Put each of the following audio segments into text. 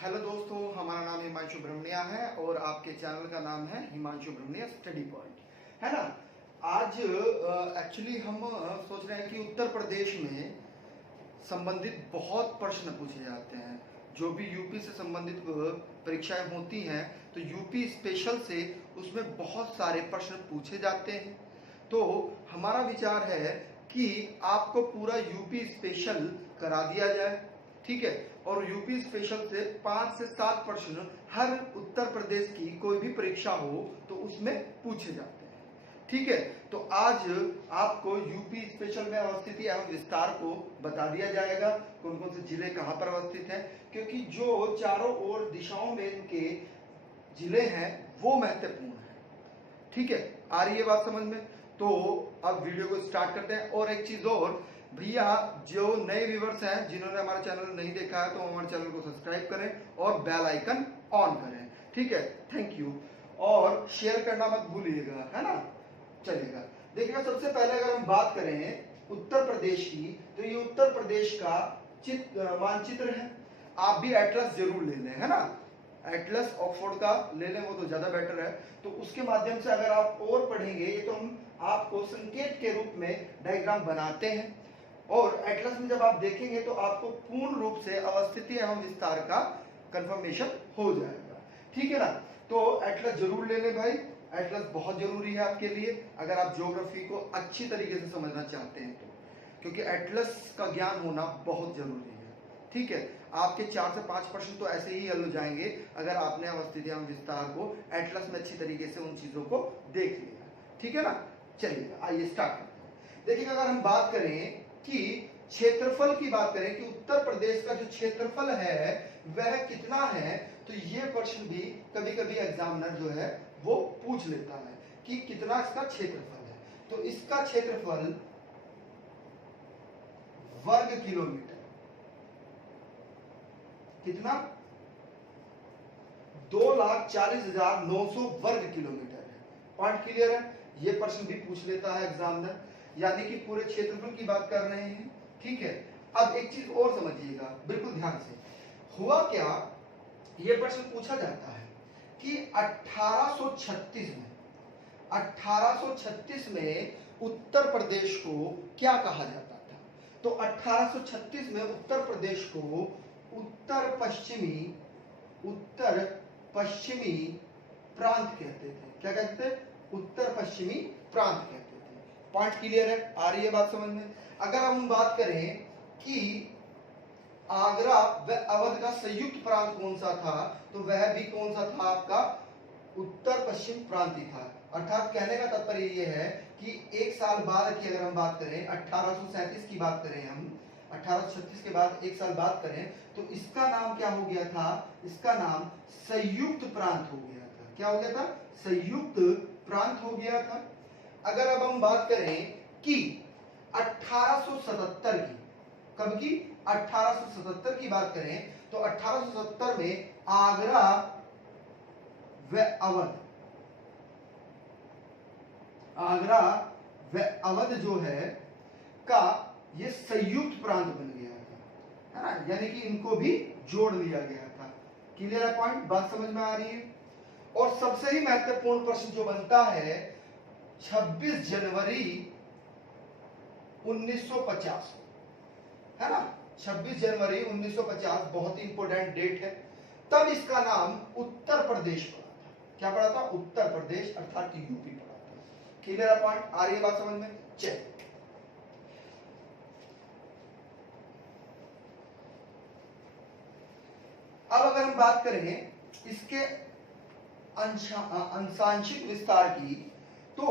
Hello दोस्तों, हमारा नाम हिमांशु ब्रह्मण्या है और आपके चैनल का नाम है हिमांशु ब्रह्मण्या स्टडी पॉइंट, है ना। आज एक्चुअली हम सोच रहे हैं कि उत्तर प्रदेश में संबंधित बहुत प्रश्न पूछे जाते हैं। जो भी यूपी से संबंधित परीक्षाएं होती हैं तो यूपी स्पेशल से उसमें बहुत सारे प्रश्न पूछे जाते हैं। तो हमारा विचार है कि आपको पूरा यूपी स्पेशल करा दिया जाए, ठीक है। और यूपी स्पेशल से 5 से 7 प्रश्न हर उत्तर प्रदेश की कोई भी परीक्षा हो तो उसमें पूछे जाते हैं, ठीक है। तो आज आपको यूपी स्पेशल में अवस्थिति एवं विस्तार को बता दिया जाएगा, कौन कौन से जिले कहां पर अवस्थित हैं, क्योंकि जो चारों ओर दिशाओं में इनके जिले हैं वो महत्वपूर्ण है, ठीक है। आ रही है बात समझ में? तो अब वीडियो को स्टार्ट करते हैं। और एक चीज और भैया, जो नए व्यूवर्स हैं जिन्होंने हमारा चैनल नहीं देखा है तो हमारे चैनल को सब्सक्राइब करें और बेल आइकन ऑन करें, ठीक है। Thank you. और शेयर करना मत भूलिएगा, है ना। चलिएगा, देखिएगा, सबसे पहले अगर हम बात करें उत्तर प्रदेश की तो ये उत्तर प्रदेश का मानचित्र है। आप भी एटलस जरूर ले लें, है ना। एटलस ऑक्सफोर्ड का ले लें, वो तो ज्यादा बेटर है। तो उसके माध्यम से अगर आप और पढ़ेंगे, ये तो हम आपको संकेत के रूप में डायग्राम बनाते हैं और एटलस में जब आप देखेंगे तो आपको पूर्ण रूप से अवस्थिति एवं विस्तार का कंफर्मेशन हो जाएगा, ठीक है ना। तो एटलस जरूर ले लें भाई, एटलस बहुत जरूरी है आपके लिए अगर आप ज्योग्राफी को अच्छी तरीके से समझना चाहते हैं तो, क्योंकि एटलस का ज्ञान होना बहुत जरूरी है, ठीक है। आपके 4 से 5 प्रश्न तो ऐसे ही हल हो जाएंगे अगर आपने अवस्थिति एवं विस्तार को एटलस में अच्छी तरीके से उन चीजों को देख लिया, ठीक है ना। चलिए आइए स्टार्ट करते हैं। देखिए, अगर हम बात करें कि क्षेत्रफल की बात करें कि उत्तर प्रदेश का जो क्षेत्रफल है वह कितना है, तो ये प्रश्न भी कभी कभी एग्जामिनर जो है वो पूछ लेता है कि कितना इसका क्षेत्रफल है। तो इसका क्षेत्रफल वर्ग किलोमीटर, कितना? 2,40,900 वर्ग किलोमीटर है। पॉइंट क्लियर है? ये प्रश्न भी पूछ लेता है एग्जामिनर, यानी कि पूरे क्षेत्रफल की बात कर रहे हैं, ठीक है। अब एक चीज और समझिएगा बिल्कुल ध्यान से। हुआ क्या, यह प्रश्न पूछा जाता है कि 1836 में उत्तर प्रदेश को क्या कहा जाता था। तो 1836 में उत्तर प्रदेश को उत्तर पश्चिमी प्रांत कहते थे। क्या कहते थे? उत्तर पश्चिमी प्रांत कहते थे। पॉइंट क्लियर है? आ रही है बात समझ में? अगर हम बात करें कि आगरा व अवध का संयुक्त प्रांत कौन सा था, तो वह भी कौन सा था? आपका उत्तर पश्चिम प्रांत ही था। अर्थात कहने का तात्पर्य यह है कि एक साल बाद की अगर हम बात करें, 1837 की बात करें, हम 1836 के बाद एक साल बात करें तो इसका नाम क्या हो गया था? इसका नाम संयुक्त प्रांत हो गया था। क्या हो गया था? संयुक्त प्रांत हो गया था। अगर अब हम बात करें कि 1877 की, कब की? 1877 की बात करें तो 1870 में आगरा व अवध जो है का ये संयुक्त प्रांत बन गया था, है ना। यानी कि इनको भी जोड़ लिया गया था। क्लियर है पॉइंट? बात समझ में आ रही है? और सबसे ही महत्वपूर्ण प्रश्न जो बनता है 26 जनवरी 1950, है ना। 26 जनवरी 1950 बहुत ही इंपोर्टेंट डेट है। तब इसका नाम उत्तर प्रदेश पड़ा था। क्या पड़ा था? उत्तर प्रदेश, अर्थात यूपी पड़ा था। Clear point? आ रही है बात समझ में? चलिए, अब अगर हम बात करें इसके अंशांशिक विस्तार की, तो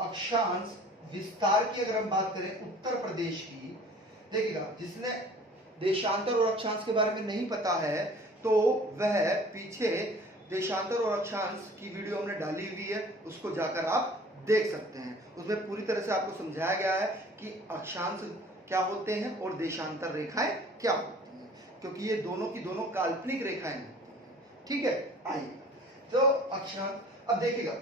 अक्षांश विस्तार की अगर हम बात करें उत्तर प्रदेश की, देखिएगा, जिसने देशांतर और अक्षांश के बारे में नहीं पता है तो वह पीछे देशांतर और अक्षांश की वीडियो हमने डाली हुई है, उसको जाकर आप देख सकते हैं। उसमें पूरी तरह से आपको समझाया गया है कि अक्षांश क्या होते हैं और देशांतर रेखाएं क्या होती हैं, क्योंकि ये दोनों की दोनों काल्पनिक रेखाएं होती हैं, ठीक है। आइए, तो अक्षांश, अब देखिएगा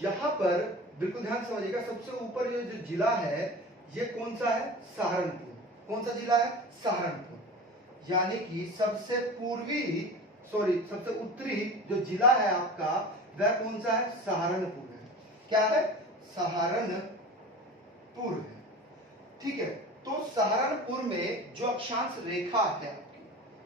यहां पर बिल्कुल ध्यान समझिएगा, सबसे ऊपर ये जो जिला है ये कौन सा है? सहारनपुर, कौन सा जिला है? सहारनपुर। यानी कि सबसे सबसे उत्तरी जो जिला है आपका वह कौन सा है? सहारनपुर है। क्या है? सहारनपुर है। ठीक है, तो सहारनपुर में जो अक्षांश रेखा है आपकी,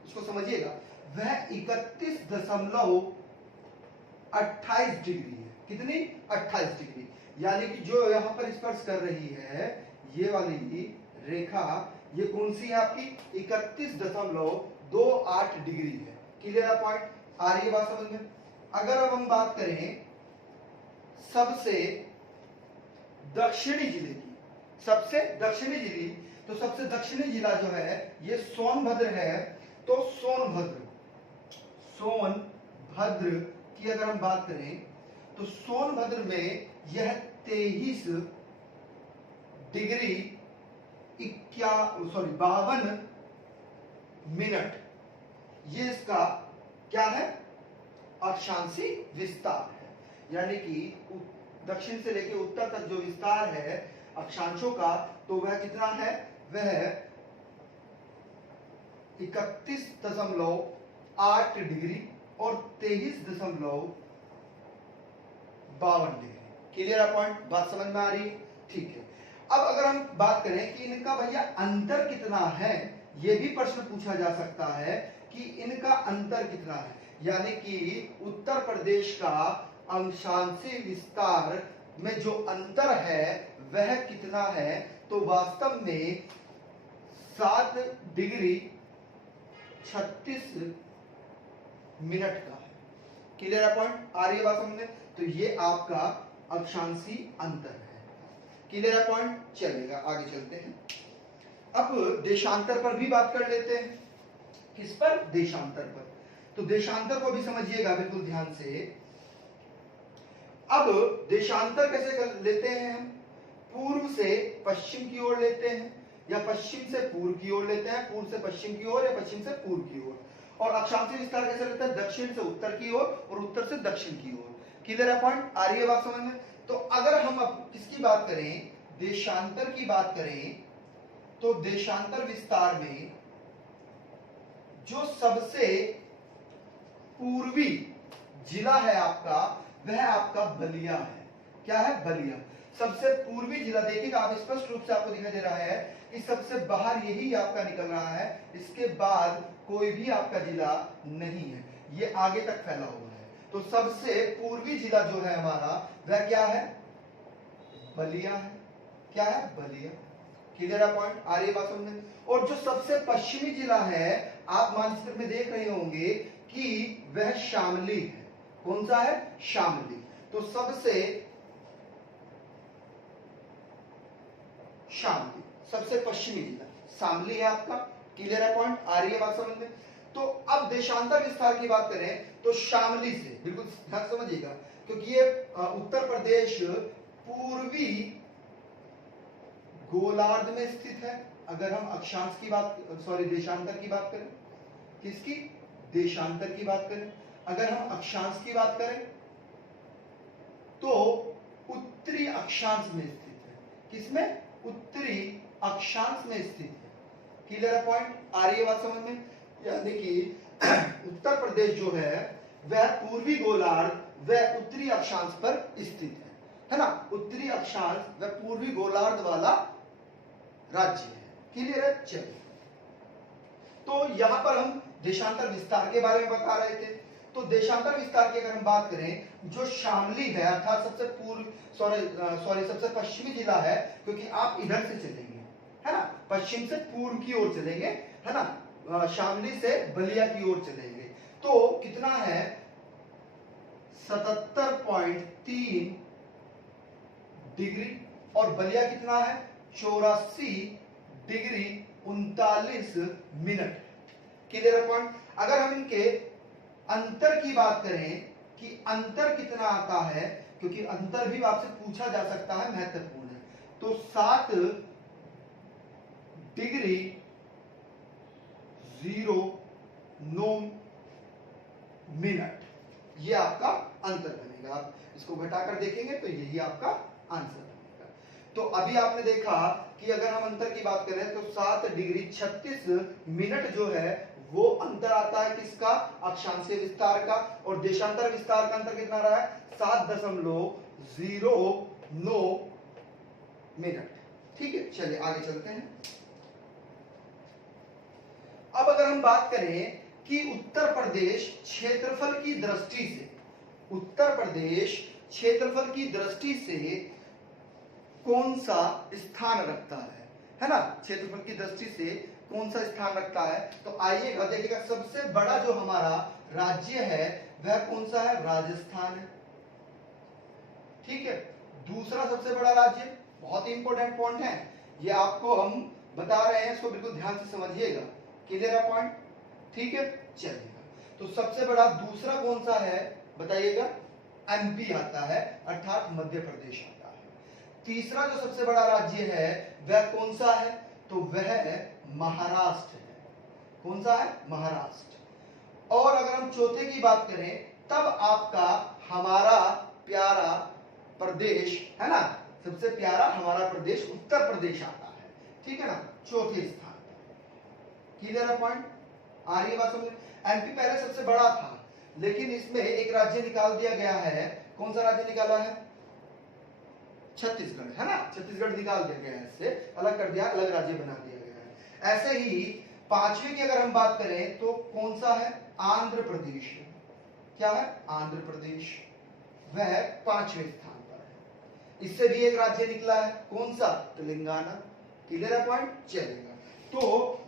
उसको समझिएगा, वह 31.28 डिग्री है। कितनी? 28 डिग्री। यानी कि जो यहां पर स्पर्श कर रही है ये वाली रेखा, ये कौन सी है आपकी? 31.28 डिग्री है। क्लियर है पॉइंट? आ रही है बात समझ में? अगर अब हम बात करें सबसे दक्षिणी जिले की, सबसे दक्षिणी जिले, तो सबसे दक्षिणी जिला जो है ये सोनभद्र है। तो सोनभद्र की अगर हम बात करें तो सोनभद्र में यह 23 डिग्री 52 मिनट, ये इसका क्या है? अक्षांशी विस्तार है। यानी कि दक्षिण से लेकर उत्तर तक जो विस्तार है अक्षांशों का, तो वह कितना है? वह 31.8 डिग्री और 23.52 डिग्री। क्लियर है पॉइंट? बात समझ में आ रही है? ठीक है। अब अगर हम बात करें कि इनका भैया अंतर कितना है, यह भी प्रश्न पूछा जा सकता है कि इनका अंतर कितना है। यानी कि उत्तर प्रदेश का अक्षांशीय विस्तार में जो अंतर है वह कितना है? तो वास्तव में 7 डिग्री 36 मिनट का है। क्लियर है पॉइंट? आ रही है बात समझ में? तो ये आपका अक्षांशीय अंतर है। क्लियर है पॉइंट? चलेगा, आगे चलते हैं। अब देशांतर पर भी बात कर लेते हैं। किस पर? देशांतर पर। तो देशांतर को भी समझिएगा बिल्कुल ध्यान से। अब देशांतर कैसे कर लेते हैं हम? पूर्व से पश्चिम की ओर लेते हैं, या पश्चिम से पूर्व की ओर लेते हैं, पूर्व से पश्चिम की ओर, या पश्चिम से पूर्व की ओर। और अक्षांशीय विस्तार कैसे लेते हैं? दक्षिण से उत्तर की ओर और उत्तर से दक्षिण की ओर। क्लियर है पॉइंट? आ रही है बात समझ में? तो अगर हम अब किसकी बात करें? देशांतर की बात करें, तो देशांतर विस्तार में जो सबसे पूर्वी जिला है आपका, वह आपका बलिया है। क्या है? बलिया। सबसे पूर्वी जिला देखिएगा आप, स्पष्ट रूप से आपको दिखाई दे रहा है कि सबसे बाहर यही आपका निकल रहा है, इसके बाद कोई भी आपका जिला नहीं है, ये आगे तक फैला हुआ है। तो सबसे पूर्वी जिला जो है हमारा वह क्या है? बलिया है। क्या है? बलिया। क्लियर है पॉइंट? आ रही है बात समझ में? और जो सबसे पश्चिमी जिला है, आप मानचित्र में देख रहे होंगे कि वह शामली है। कौन सा है? शामली। तो सबसे शामली सबसे पश्चिमी जिला शामली है आपका। क्लियर है पॉइंट? आ रही है बात समझ में? तो अब देशांतर विस्तार की बात करें तो शामली से, बिल्कुल ध्यान समझिएगा, क्योंकि ये उत्तर प्रदेश पूर्वी गोलार्ध में स्थित है। अगर हम अक्षांश की बात, देशांतर की बात करें, किसकी? देशांतर की बात करें, अगर हम अक्षांश की बात करें तो उत्तरी अक्षांश में स्थित है। किसमें? उत्तरी अक्षांश में स्थित है। क्लियर है पॉइंट? आ रही है बात समझ में? यानी कि उत्तर प्रदेश जो है वह पूर्वी गोलार्ध वह उत्तरी अक्षांश पर स्थित है ना? उत्तरी अक्षांश वह पूर्वी गोलार्ध वाला राज्य है। क्लियर है? चलिए, तो यहां पर हम देशांतर विस्तार के बारे में बता रहे थे। तो देशांतर विस्तार की अगर हम बात करें, जो शामली है अर्थात सबसे सबसे पश्चिमी जिला है, क्योंकि आप इधर से चलेंगे, है ना, पश्चिम से पूर्व की ओर चलेंगे, है ना, शामली से बलिया की ओर चलेंगे, तो कितना है? 77.3 डिग्री। और बलिया कितना है? 84 डिग्री 39 मिनट। Clear point? अगर हम इनके अंतर की बात करें कि अंतर कितना आता है, क्योंकि अंतर भी आपसे पूछा जा सकता है, महत्वपूर्ण है, तो 7 डिग्री 09 मिनट, ये आपका अंतर बनेगा। आप इसको घटाकर देखेंगे तो यही आपका आंसर बनेगा। तो अभी आपने देखा कि अगर हम अंतर की बात करें तो 7 डिग्री 36 मिनट जो है वो अंतर आता है किसका, अक्षांशीय विस्तार का, और देशांतर विस्तार का अंतर कितना रहा है, 7.09 मिनट। ठीक है, चलिए आगे चलते हैं। अब अगर हम बात करें कि उत्तर प्रदेश क्षेत्रफल की दृष्टि से, उत्तर प्रदेश क्षेत्रफल की दृष्टि से कौन सा स्थान रखता है ना, क्षेत्रफल की दृष्टि से कौन सा स्थान रखता है, तो आइएगा देखिएगा सबसे बड़ा जो हमारा राज्य है वह कौन सा है, राजस्थान है। ठीक है, दूसरा सबसे बड़ा राज्य, बहुत ही इंपॉर्टेंट पॉइंट है ये, आपको हम बता रहे हैं, इसको बिल्कुल ध्यान से समझिएगा, क्लियर है पॉइंट। ठीक है, चलिएगा, तो सबसे बड़ा दूसरा कौन सा है बताइएगा, एमपी आता है, अर्थात मध्य प्रदेश आता है। तीसरा जो सबसे बड़ा राज्य है वह कौन सा है, तो वह है महाराष्ट्र है। कौन सा है, महाराष्ट्र। और अगर हम चौथे की बात करें तब आपका हमारा प्यारा प्रदेश है ना, सबसे प्यारा हमारा प्रदेश उत्तर प्रदेश आता है। ठीक है ना, चौथे स्थान पर। क्लियर है पॉइंट, आ रही है बात समझ। एमपी पहले सबसे बड़ा था, लेकिन इसमें एक राज्य निकाल दिया गया है। कौन सा राज्य निकाला है, छत्तीसगढ़ है ना, छत्तीसगढ़ निकाल दिया गया है, इससे अलग कर दिया, अलग राज्य बना दिया गया है। ऐसे ही पांचवे की अगर हम बात करें तो कौन सा है, आंध्र प्रदेश। क्या है, आंध्र प्रदेश, वह पांचवें स्थान पर है। इससे भी एक राज्य निकला है, कौन सा, तेलंगाना। क्लियर है पॉइंट, चलेगा। तो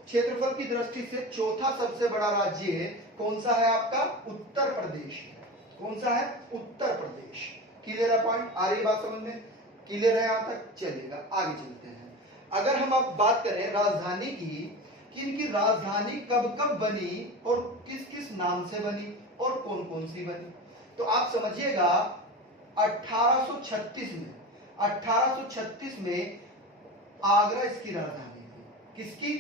क्षेत्रफल की दृष्टि से चौथा सबसे बड़ा राज्य कौन सा है आपका, उत्तर प्रदेश है। कौन सा है, उत्तर प्रदेश। क्लियर है पॉइंट, आ रही बात समझ में, क्लियर है यहां तक, चलेगा आगे चलते हैं। अगर हम अब बात करें राजधानी की, कि इनकी राजधानी कब कब बनी और किस किस नाम से बनी और कौन कौन सी बनी, तो आप समझिएगा 1836 में, 1836 में आगरा इसकी राजधानी थी। किसकी,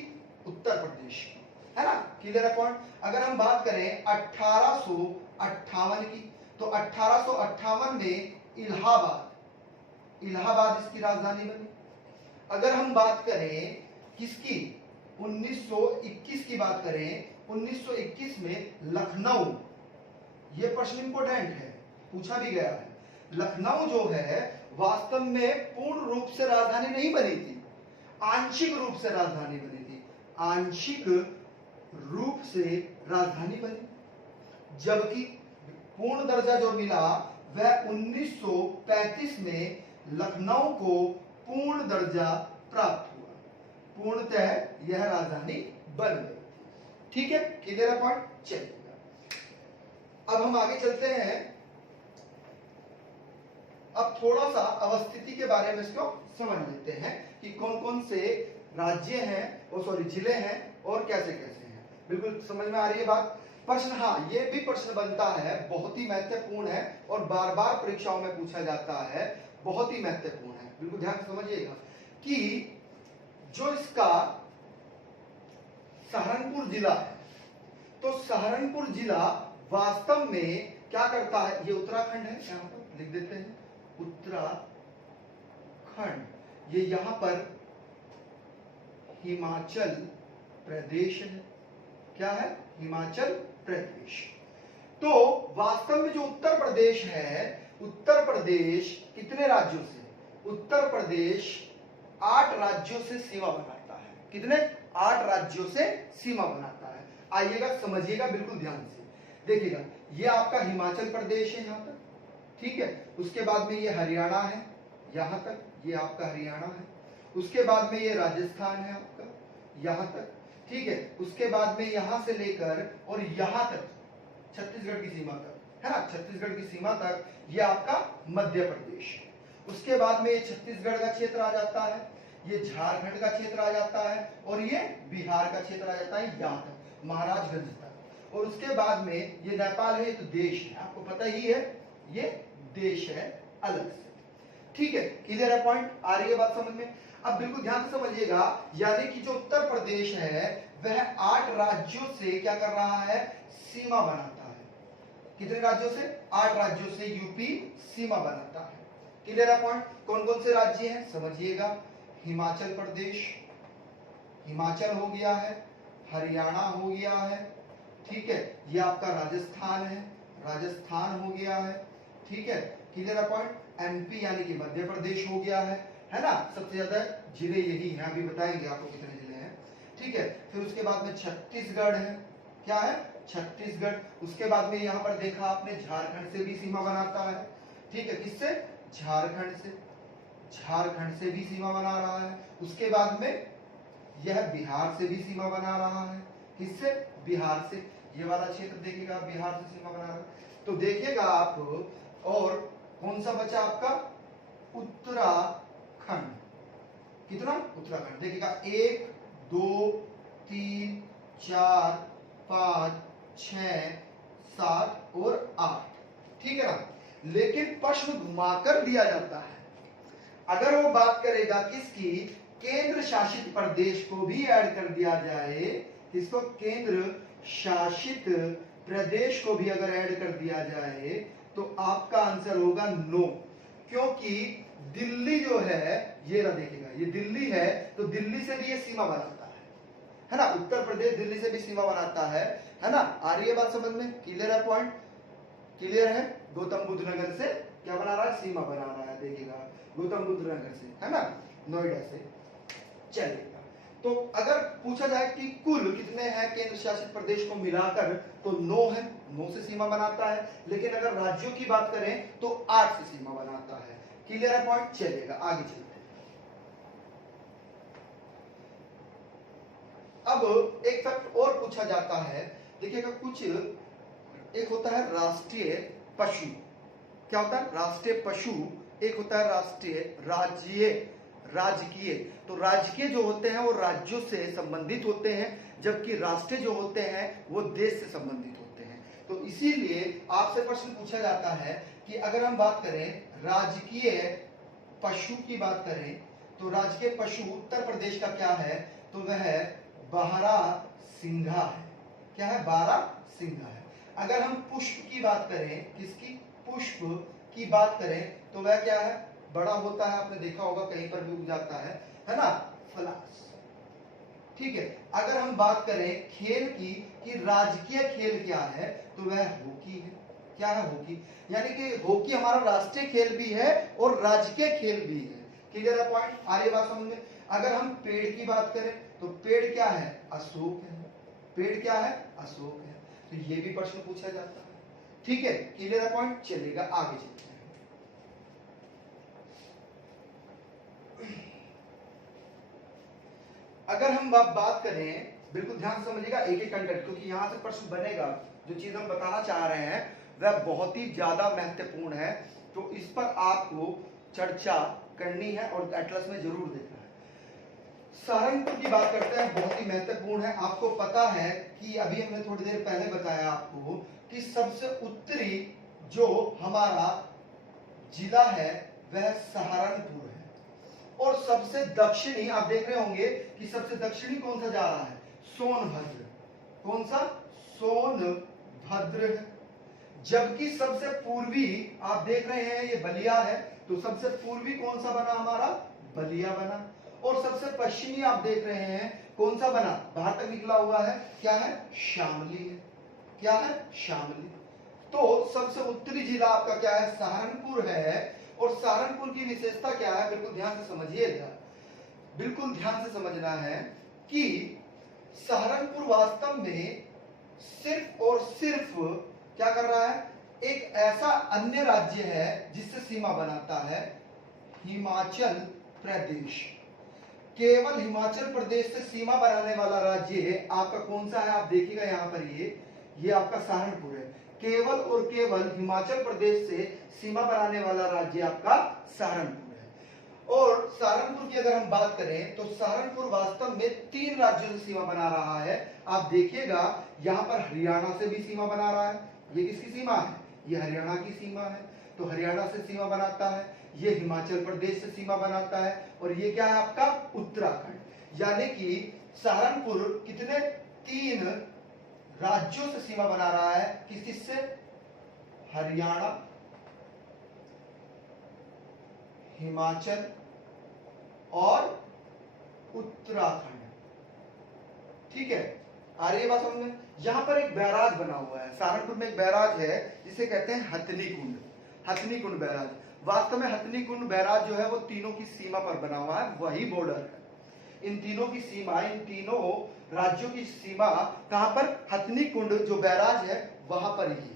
उत्तर प्रदेश की, है ना। क्लियर है पॉइंट। अगर हम बात करें 1858 की, तो 1858 में इलाहाबाद, इलाहाबाद इसकी राजधानी बनी। अगर हम बात करें किसकी, 1921 की बात करें, 1921 में लखनऊ, यह प्रश्न इंपोर्टेंट है, पूछा भी गया है। लखनऊ जो है वास्तव में पूर्ण रूप से राजधानी नहीं बनी थी, आंशिक रूप से राजधानी बनी थी, आंशिक रूप से राजधानी बनी, जबकि पूर्ण दर्जा जो मिला वह 1935 में लखनऊ को पूर्ण दर्जा प्राप्त हुआ, पूर्णतः यह राजधानी बन गई। ठीक है, क्लियर है पॉइंट, चलिएगा। अब हम आगे चलते हैं। अब थोड़ा सा अवस्थिति के बारे में इसको समझ लेते हैं कि कौन कौन से राज्य हैं, और सॉरी जिले हैं और कैसे कैसे हैं। बिल्कुल समझ में आ रही है बात। प्रश्न, हाँ ये भी प्रश्न बनता है, बहुत ही महत्वपूर्ण है और बार बार परीक्षाओं में पूछा जाता है, बहुत ही महत्वपूर्ण है, बिल्कुल ध्यान से समझिएगा कि जो इसका सहारनपुर जिला है, तो सहारनपुर जिला वास्तव में क्या करता है, ये उत्तराखंड है, यहां पर लिख देते हैं उत्तराखंड, ये यहां पर हिमाचल प्रदेश है। क्या है, हिमाचल प्रदेश। तो वास्तव में जो उत्तर प्रदेश है, उत्तर प्रदेश कितने राज्यों से, उत्तर प्रदेश 8 राज्यों से सीमा बनाता है। कितने, 8 राज्यों से सीमा बनाता है। आइएगा समझिएगा बिल्कुल ध्यान से, देखिएगा ये आपका हिमाचल प्रदेश है यहां तक, ठीक है। उसके बाद में ये हरियाणा है, यहां तक ये आपका हरियाणा है। उसके बाद में ये राजस्थान है आपका, यहां तक, ठीक है। उसके बाद में यहां से लेकर और यहां तक छत्तीसगढ़ की सीमा तक, है ना, छत्तीसगढ़ की सीमा तक ये आपका मध्य प्रदेश है। उसके बाद में ये छत्तीसगढ़ का क्षेत्र आ जाता है, ये झारखंड का क्षेत्र आ जाता है, और ये बिहार का क्षेत्र आ जाता है यहां तक, महाराजगंज तक। और उसके बाद में ये नेपाल है, ये तो देश है, आपको पता ही है, ये देश है अलग से। ठीक है, क्लियर है पॉइंट, आ रही है बात समझ में। अब बिल्कुल ध्यान से समझिएगा, यानी कि जो उत्तर प्रदेश है वह 8 राज्यों से क्या कर रहा है, सीमा बनाता है। कितने राज्यों से, 8 राज्यों से यूपी सीमा बनाता है। क्लियर है पॉइंट? कौन कौन से राज्य हैं समझिएगा, हिमाचल प्रदेश, हिमाचल हो गया है, हरियाणा हो गया है, ठीक है, ये आपका राजस्थान है, राजस्थान हो गया है, ठीक है, क्लियर है पॉइंट? एमपी यानी कि मध्य प्रदेश हो गया है ना? सबसे ज्यादा जिले यही हैं, अभी बताएंगे आपको कितने जिले हैं, ठीक है। फिर उसके बाद में छत्तीसगढ़ है, क्या है? छत्तीसगढ़। उसके बाद में यहाँ पर देखा आपने झारखंड से भी सीमा बनाता है, ठीक है, किससे? झारखंड से, झारखंड से भी सीमा बना रहा है। उसके बाद में यह बिहार से भी सीमा बना रहा है, किससे? बिहार से। ये वाला क्षेत्र देखिएगा बिहार से सीमा बना रहा है। तो देखिएगा आप, और कौन सा बचा आपका? उत्तराखंड। कितना? उत्तराखंड। देखिएगा 1 2 3 4 5 6 7 और 8, ठीक है ना? लेकिन प्रश्न घुमाकर दिया जाता है। अगर वो बात करेगा किसकी? केंद्र शासित प्रदेश को भी ऐड कर दिया जाए, इसको केंद्र शासित प्रदेश को भी अगर ऐड कर दिया जाए तो आपका आंसर होगा नो, क्योंकि दिल्ली जो है, ये ना देखिएगा, ये दिल्ली है, तो दिल्ली से भी ये सीमा बनाता है ना? उत्तर प्रदेश दिल्ली से भी सीमा बनाता है ना? आ रही है बात समझ में? क्लियर है पॉइंट? क्लियर है? गौतम बुद्ध नगर से क्या बना रहा है? सीमा बना रहा है, देखिएगा गौतम बुद्ध नगर से, है ना, नोएडा से। चलिएगा, तो अगर पूछा जाए कि कुल कितने हैं केंद्र शासित प्रदेश को मिलाकर, तो 9 है, 9 से सीमा बनाता है। लेकिन अगर राज्यों की बात करें तो 8 से सीमा बनाता है। क्लियर है पॉइंट? चलेगा, आगे चलते हैं। अब एक फैक्ट और पूछा जाता है, देखिएगा कुछ, एक होता है राष्ट्रीय पशु, क्या होता है? राष्ट्रीय पशु। एक होता है राष्ट्रीय, राज्य, राजकीय। तो राजकीय जो होते हैं वो राज्यों से संबंधित होते हैं, जबकि राष्ट्रीय जो होते हैं वो देश से संबंधित होते हैं। तो इसीलिए आपसे प्रश्न पूछा जाता है कि अगर हम बात करें राजकीय पशु की बात करें, तो राजकीय पशु उत्तर प्रदेश का क्या है? तो वह बारहसिंघा है। क्या है? बारहसिंघा है। अगर हम पुष्प की बात करें, किसकी? पुष्प की बात करें, तो वह क्या है? बड़ा होता है, आपने देखा होगा कहीं पर भी उग जाता है ना? फलास। ठीक है। अगर हम बात करें खेल की कि राजकीय खेल क्या है, तो वह हॉकी है। क्या है? हॉकी। यानी कि हॉकी हमारा राष्ट्रीय खेल भी है और राजकीय खेल भी है। क्लियर है पॉइंट? आ रही बात समझ में? अगर हम पेड़ की बात करें तो पेड़ क्या है? अशोक है। पेड़ क्या है? अशोक है। तो ये भी प्रश्न पूछा जाता है। ठीक है, क्लियर है पॉइंट? चलेगा, आगे चलते हैं। अगर हम बात करें, बिल्कुल ध्यान से समझिएगा एक एक कंटेंट, क्योंकि यहां से प्रश्न बनेगा। जो चीज हम बताना चाह रहे हैं वह बहुत ही ज्यादा महत्वपूर्ण है, तो इस पर आपको चर्चा करनी है और एटलस में जरूर देखना है। सहारनपुर की बात करते हैं, बहुत ही महत्वपूर्ण है। आपको पता है कि अभी हमने थोड़ी देर पहले बताया आपको कि सबसे उत्तरी जो हमारा जिला है वह सहारनपुर है, और सबसे दक्षिणी आप देख रहे होंगे कि सबसे दक्षिणी कौन सा जा रहा है? सोनभद्र। कौन सा? सोनभद्र है। जबकि सबसे पूर्वी आप देख रहे हैं ये बलिया है, तो सबसे पूर्वी कौन सा बना हमारा? बलिया बना। और सबसे पश्चिमी आप देख रहे हैं कौन सा बना? बाहर तक निकला हुआ है, क्या है? शामली है। क्या है? शामली। तो सबसे उत्तरी जिला आपका क्या है? सहारनपुर है। और सहारनपुर की विशेषता क्या है? बिल्कुल ध्यान से समझिएगा, बिल्कुल ध्यान से समझना है कि सहारनपुर वास्तव में सिर्फ और सिर्फ क्या कर रहा है? एक ऐसा अन्य राज्य है जिससे सीमा बनाता है, हिमाचल प्रदेश। केवल हिमाचल प्रदेश से सीमा बनाने वाला राज्य आपका कौन सा है? आप देखिएगा यहाँ पर ये आपका सहारनपुर है। केवल और केवल हिमाचल प्रदेश से सीमा बनाने वाला राज्य आपका सहारनपुर है। और सहारनपुर की अगर हम बात करें तो सहारनपुर वास्तव में 3 राज्यों से सीमा बना रहा है। आप देखिएगा यहाँ पर हरियाणा से भी सीमा बना रहा है। ये किसकी सीमा है? ये हरियाणा की सीमा है, तो हरियाणा से सीमा बनाता है। ये हिमाचल प्रदेश से सीमा बनाता है, और ये क्या है आपका? उत्तराखंड। यानी कि सहारनपुर कितने? 3 राज्यों से सीमा बना रहा है। किस किस से? हरियाणा, हिमाचल और उत्तराखंड। ठीक है, आ रही है बात समझ में। यहां पर एक बैराज बना हुआ है, सहारनपुर में एक बैराज है जिसे कहते हैं हथनी कुंड। हथनी कुंड बैराज, वास्तव में हथनी कुंड बैराज जो है वो तीनों की सीमा पर बना हुआ है, वही बॉर्डर है। इन तीनों की सीमा, इन तीनों राज्यों की सीमा कहां पर? हथनी कुंड जो बैराज है वहां पर ही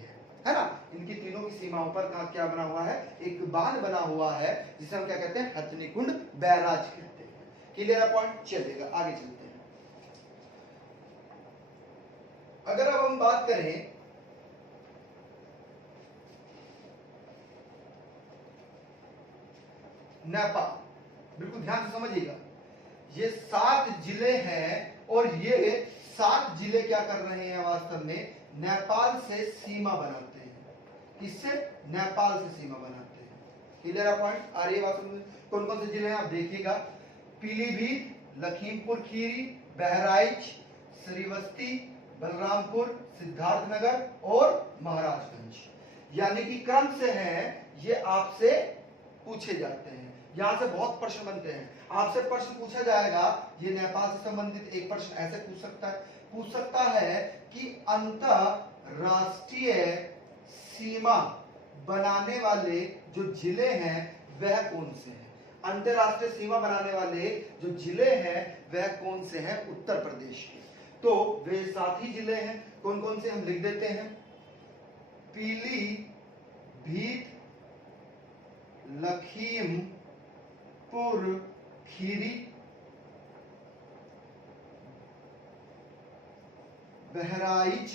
है ना। इनकी तीनों की सीमाओं पर कहां क्या बना हुआ है? एक बांध बना हुआ है जिसे हम क्या कहते हैं? हथनी कुंड बैराज कहते हैं। क्लियर है पॉइंट? चलेगा, आगे चलते हैं। अगर अब हम बात करें नेपाल, बिल्कुल ध्यान से समझिएगा, ये 7 जिले हैं और ये 7 जिले क्या कर रहे हैं? वास्तव में नेपाल से सीमा बनाते हैं। किससे? नेपाल से सीमा बनाते हैं। क्लियर है पॉइंट? आ रही है बात समझ? कौन कौन से जिले हैं आप देखिएगा? पीलीभीत, लखीमपुर खीरी, बहराइच, श्रीवस्ती, बलरामपुर, सिद्धार्थनगर और महाराजगंज। यानी कि क्रम से हैं, ये आपसे पूछे जाते हैं। यहां से बहुत प्रश्न बनते हैं, आपसे प्रश्न पूछा जाएगा। ये नेपाल से संबंधित एक प्रश्न ऐसे पूछ सकता है कि अंतरराष्ट्रीय सीमा बनाने वाले जो जिले हैं वह कौन से हैं? अंतरराष्ट्रीय सीमा बनाने वाले जो जिले हैं वह कौन से हैं? उत्तर प्रदेश के। तो वे 7 ही जिले हैं। कौन कौन से? हम लिख देते हैं। पीलीभीत, लखीमपुर खीरी, बहराइच,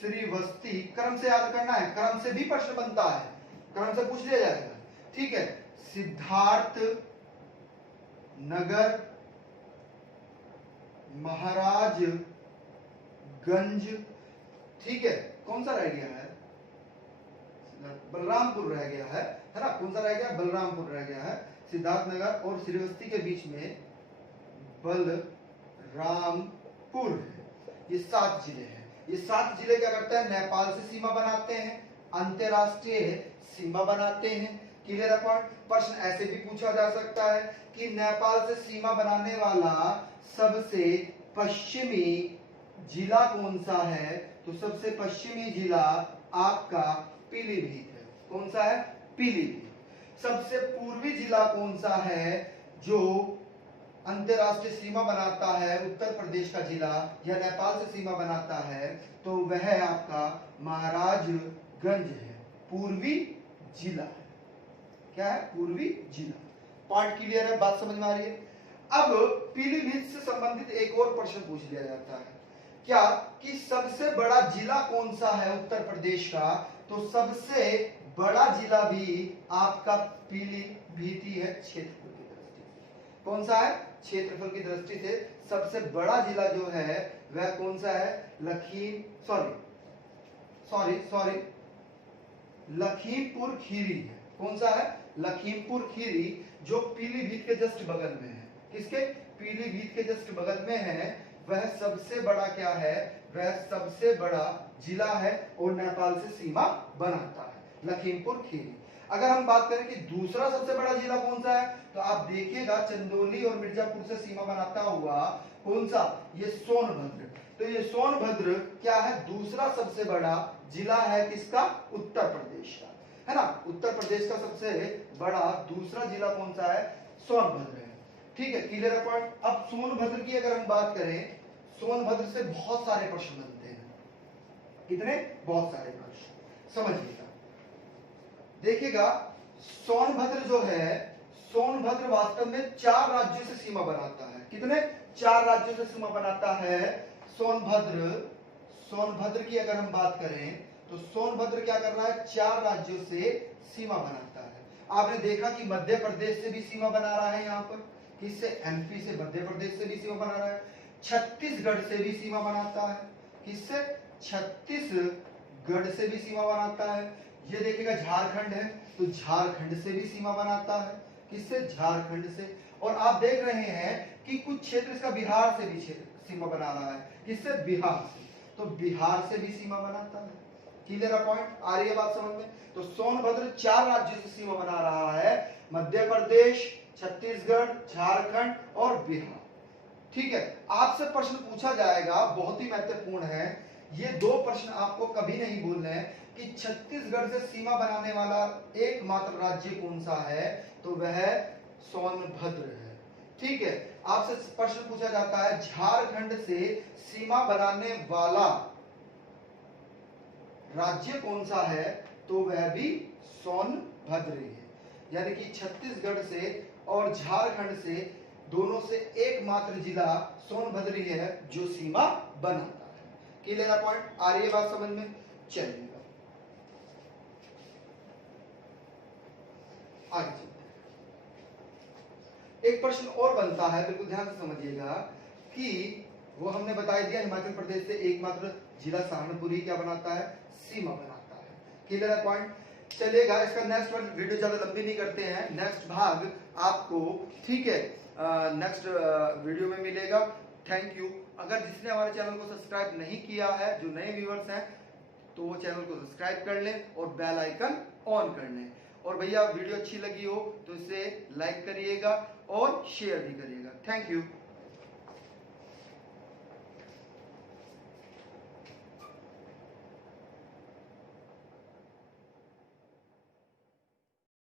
श्रीवस्ती। क्रम से याद करना है, क्रम से भी प्रश्न बनता है, क्रम से पूछ लिया जाएगा। ठीक है, सिद्धार्थ नगर, महाराजगंज। ठीक है, कौन सा रह गया है? बलरामपुर रह गया है ना। कौन सा रह गया? बलरामपुर रह गया है। सिद्धार्थनगर और श्रीवस्ती के बीच में बलरामपुर है। ये 7 जिले हैं। ये 7 जिले क्या करते हैं? नेपाल से सीमा बनाते हैं, अंतरराष्ट्रीय सीमा बनाते हैं। क्लियर है पॉइंट? प्रश्न ऐसे भी पूछा जा सकता है कि नेपाल से सीमा बनाने वाला सबसे पश्चिमी जिला कौन सा है? तो सबसे पश्चिमी जिला आपका पीलीभीत है। कौन सा है? पीलीभीत। सबसे पूर्वी जिला कौन सा है जो अंतरराष्ट्रीय सीमा बनाता है? उत्तर प्रदेश का जिला या नेपाल से सीमा बनाता है तो वह आपका महाराजगंज है, पूर्वी जिला है। क्या है? पूर्वी जिला। पॉइंट क्लियर है? बात समझ में आ रही है? अब पीलीभीत से संबंधित एक और प्रश्न पूछ लिया जाता है, क्या कि सबसे बड़ा जिला कौन सा है उत्तर प्रदेश का? तो सबसे बड़ा जिला भी आपका पीलीभीत ही है क्षेत्रफल की दृष्टि से। कौन सा है? क्षेत्रफल की दृष्टि से सबसे बड़ा जिला जो है वह कौन सा है? लखीमपुर खीरी है। कौन सा है? लखीमपुर खीरी, जो पीलीभीत के जस्ट बगल में है। किसके? पीलीभीत के जस्ट बगल में है। वह सबसे बड़ा क्या है? वह सबसे बड़ा जिला है और नेपाल से सीमा बनाता है, लखीमपुर खीरी। अगर हम बात करें कि दूसरा सबसे बड़ा जिला कौन सा है, तो आप देखिएगा चंदौली और मिर्जापुर से सीमा बनाता हुआ कौन सा? ये सोनभद्र। तो ये सोनभद्र क्या है? दूसरा सबसे बड़ा जिला है। किसका? उत्तर प्रदेश का, है ना। उत्तर प्रदेश का सबसे बड़ा दूसरा जिला कौन सा है? सोनभद्र है। ठीक है, क्लियर है पॉइंट? अब सोनभद्र की अगर हम बात करें, सोनभद्र से बहुत सारे प्रश्न बनते हैं। कितने? बहुत सारे प्रश्न। समझिएगा, देखिएगा, सोनभद्र जो है, सोनभद्र वास्तव में 4 राज्यों से सीमा बनाता है। कितने? 4 राज्यों से सीमा बनाता है सोनभद्र। सोनभद्र की अगर हम बात करें तो सोनभद्र क्या कर रहा है? 4 राज्यों से सीमा बनाता है। आपने देखा कि मध्य प्रदेश से भी सीमा बना रहा है। यहाँ पर किससे? एमपी से, मध्य प्रदेश से भी सीमा बना रहा है। छत्तीसगढ़ से भी सीमा बनाता है। किससे? छत्तीसगढ़ से भी सीमा बनाता है। ये देखिएगा झारखंड है तो झारखंड से भी सीमा बनाता है। किससे? झारखंड से। और आप देख रहे हैं कि कुछ क्षेत्र इसका बिहार से भी सीमा बना रहा है। किससे? बिहार से। तो बिहार से भी सीमा बनाता है। क्लियर है पॉइंट, आ रही है बात समझ में। तो सोनभद्र 4 राज्यों से सीमा बना रहा है, मध्य प्रदेश, छत्तीसगढ़, झारखंड और बिहार। ठीक है, आपसे प्रश्न पूछा जाएगा, बहुत ही महत्वपूर्ण है ये 2 प्रश्न, आपको कभी नहीं भूलना है कि छत्तीसगढ़ से सीमा बनाने वाला एकमात्र राज्य कौन सा है, तो वह सोनभद्र है। ठीक है, आपसे प्रश्न पूछा जाता है झारखंड से सीमा बनाने वाला राज्य कौन सा है, तो वह भी सोनभद्र है। यानी कि छत्तीसगढ़ से और झारखंड से दोनों से एकमात्र जिला सोनभद्र है जो सीमा बनाता है। क्लियर है पॉइंट, आ रही है बात समझ में। चलिएगा आगे चलते हैं। एक प्रश्न और बनता है, बिल्कुल ध्यान से समझिएगा कि वो हमने बता दिया हिमाचल प्रदेश से एकमात्र जिला सहारनपुर ही क्या बनाता है, सीमा बनाता है। क्लियर है पॉइंट। चलिएगा, इसका नेक्स्ट वीडियो ज्यादा लंबी नहीं करते हैं, नेक्स्ट भाग आपको, ठीक है, नेक्स्ट वीडियो में मिलेगा। Thank you. अगर जिसने हमारे चैनल को सब्सक्राइब नहीं किया है, जो नए व्यूअर्स हैं, तो वो चैनल को सब्सक्राइब कर लें और बेल आइकन ऑन कर लें। और भैया वीडियो अच्छी लगी हो तो इसे लाइक करिएगा और शेयर भी करिएगा। Thank you.